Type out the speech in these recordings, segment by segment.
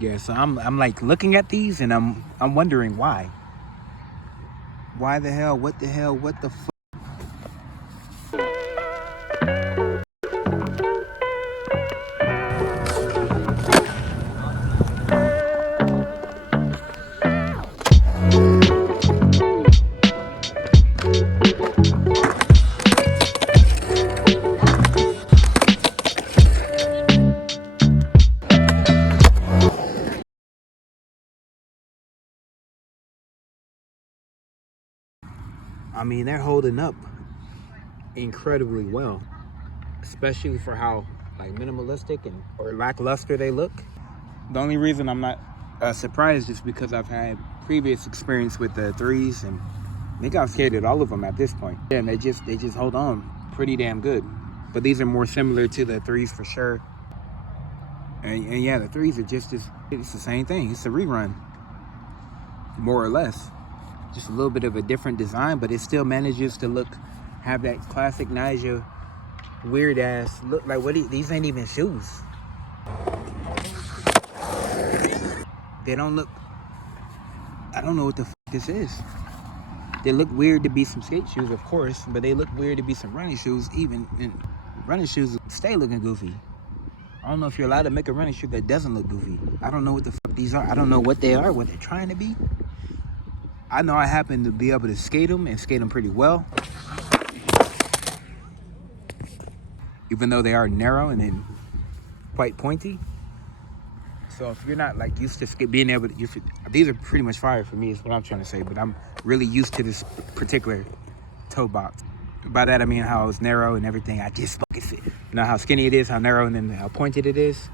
Yeah, so I'm like looking at these and I'm wondering why. Why the hell? What the hell? What the fuck? I mean, they're holding up incredibly well, especially for how like minimalistic and or lackluster they look. The only reason I'm not surprised is because I've had previous experience with the threes, and I think I've skated all of them at this point. Yeah, and they just hold on pretty damn good. But these are more similar to the threes for sure. And yeah, the threes are it's the same thing. It's a rerun, more or less. Just a little bit of a different design, but it still manages to have that classic Nyjah weird ass look. Like, these ain't even shoes. They don't look, I don't know what the fuck this is. They look weird to be some skate shoes, of course, but they look weird to be some running shoes. Even and running shoes stay looking goofy. I don't know if you're allowed to make a running shoe that doesn't look goofy. I don't know what the fuck these are. I don't know what they are, what they're trying to be. I know I happen to be able to skate them and skate them pretty well. Even though they are narrow and then quite pointy. So if you're not like used to being able to, these are pretty much fire for me is what I'm trying to say, but I'm really used to this particular toe box. By that I mean how it's narrow and everything. I just fucking see. You know how skinny it is, how narrow, and then how pointed it is.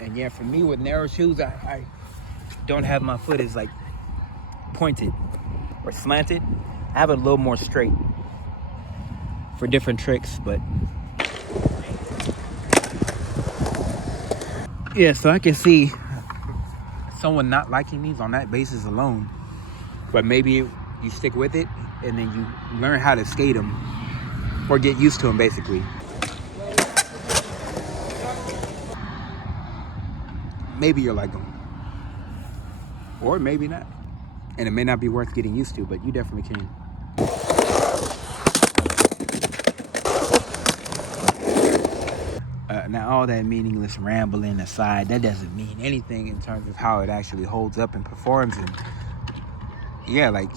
And yeah, for me with narrow shoes, I don't have my foot as like pointed or slanted. I have it a little more straight for different tricks, but yeah, so I can see someone not liking these on that basis alone. But maybe you stick with it and then you learn how to skate them or get used to them basically. Maybe you'll like them, or maybe not. And it may not be worth getting used to, but you definitely can. Now, all that meaningless rambling aside, that doesn't mean anything in terms of how it actually holds up and performs. And yeah, like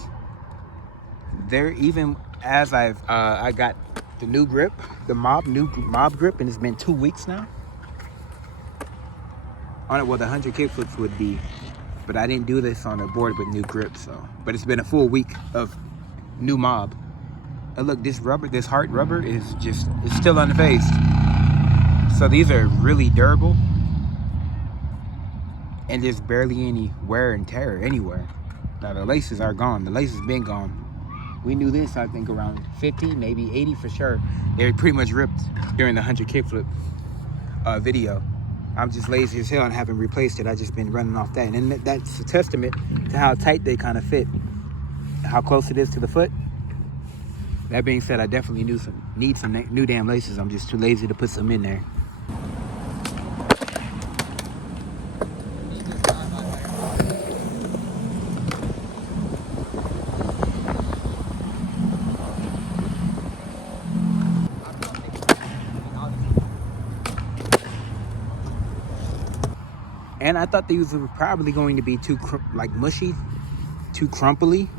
there, even as I got the new grip, the new mob grip, and it's been 2 weeks now. On it, well, the 100 kickflips would be, but I didn't do this on a board with new grip, so. But it's been a full week of new mob. And look, this HART rubber is still unfazed. So these are really durable, and there's barely any wear and tear anywhere. Now the laces are gone. The laces been gone. We knew this, I think, around 50, maybe 80 for sure. They were pretty much ripped during the 100 kickflip video. I'm just lazy as hell and haven't replaced it. I just been running off that, and that's a testament to how tight they kind of fit, how close it is to the foot. That being said, I definitely need some new damn laces. I'm just too lazy to put some in there. And I thought these were probably going to be too mushy, too crumply,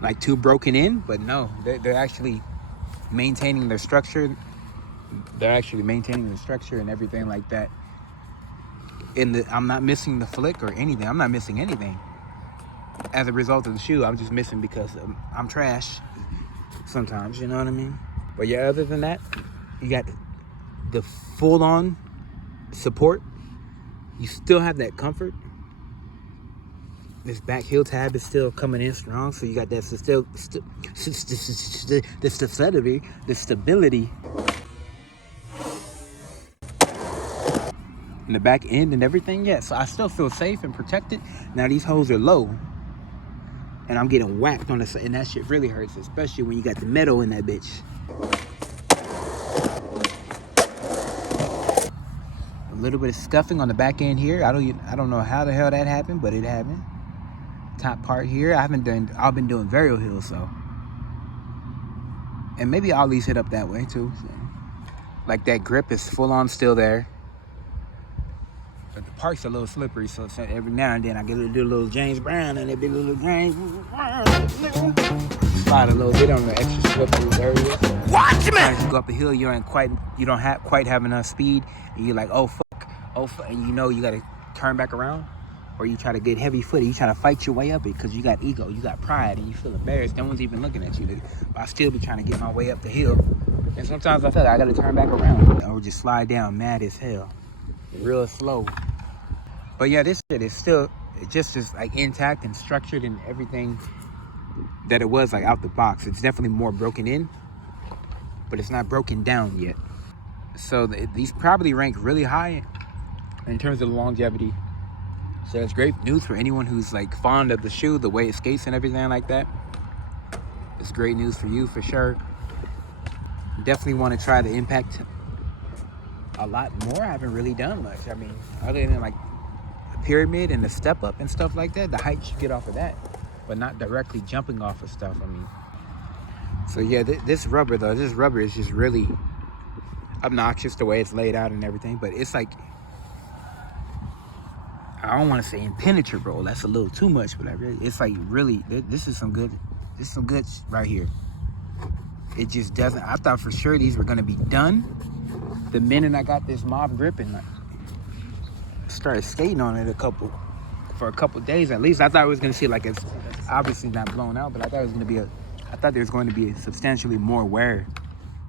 like too broken in, but no, they're actually maintaining their structure. They're actually maintaining the structure and everything like that. I'm not missing the flick or anything. I'm not missing anything as a result of the shoe. I'm just missing because I'm trash sometimes, you know what I mean? But yeah, other than that, you got the full-on support. You still have that comfort. This back heel tab is still coming in strong, so you got that the stability in the back end and everything. Yeah, so I still feel safe and protected. Now these hoes are low, and I'm getting whacked on this, and that shit really hurts, especially when you got the metal in that bitch. little bit of scuffing on the back end here. I don't know how the hell that happened, but it happened. Top part here. I've been doing varial heels, so. And maybe Ollie's hit up that way too. So. Like that grip is full on still there. But the park's a little slippery, so every now and then I get to do a little James Brown, and it be a little James Brown. Slide a little bit on the extra slippery area. Watch me! Sometimes you go up a hill, you don't quite have enough speed, and you're like, oh fuck, and you know you gotta turn back around, or you try to get heavy footed, you try to fight your way up it because you got ego, you got pride, and you feel embarrassed. No one's even looking at you. But I still be trying to get my way up the hill, and sometimes I feel like I gotta turn back around, or just slide down mad as hell. Real slow. But yeah, this shit is still, it just is like intact and structured and everything that it was like out the box. It's definitely more broken in, but it's not broken down yet. So these probably rank really high in terms of longevity. So that's great news for anyone who's like fond of the shoe, the way it skates and everything like that. It's great news for you for sure. Definitely want to try the Impact a lot more. I haven't really done much. I mean, other than like the pyramid and the step up and stuff like that, the height you get off of that, but not directly jumping off of stuff. I mean, so yeah, this rubber is just really obnoxious the way it's laid out and everything. But it's like, I don't want to say impenetrable. That's a little too much, but it's like really, this is some good right here. It just doesn't. I thought for sure these were gonna be done the minute I got this mob grip and started skating on it for a couple days at least. I thought it was gonna see like, it's obviously not blown out, but I thought there was going to be substantially more wear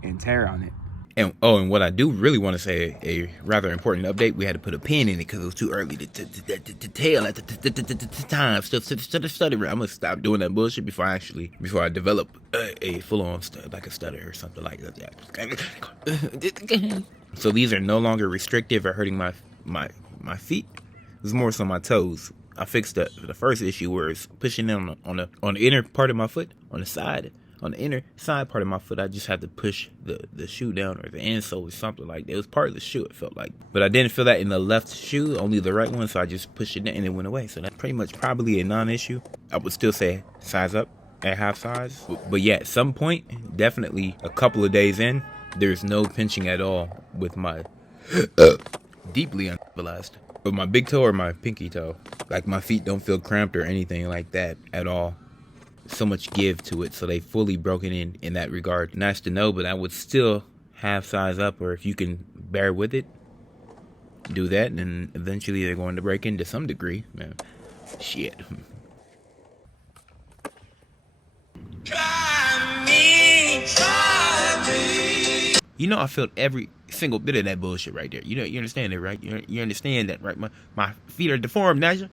and tear on it. And what I do really want to say, a rather important update, we had to put a pin in it because it was too early to tell at the time. Stutter. I'm gonna stop doing that bullshit before I develop a full-on like a stutter or something like that. So these are no longer restrictive or hurting my feet. It's more so my toes. I fixed the first issue where it's pushing in on the inner part of my foot, on the inner side part of my foot. I just had to push the shoe down, or the insole or something like that. It was part of the shoe, it felt like. But I didn't feel that in the left shoe, only the right one, so I just pushed it down and it went away. So that's pretty much probably a non-issue. I would still say size up at half size. But yeah, at some point, definitely a couple of days in, there's no pinching at all with my deeply uncivilized. But my big toe or my pinky toe, like my feet don't feel cramped or anything like that at all. So much give to it, so they fully broken in that regard. Nice to know, but I would still half size up, or if you can bear with it, do that, and eventually they're going to break in to some degree. Man, shit. Try me. You know, I felt every single bit of that bullshit right there. You know, you understand it, right? You understand that, right? My feet are deformed, Nyjah.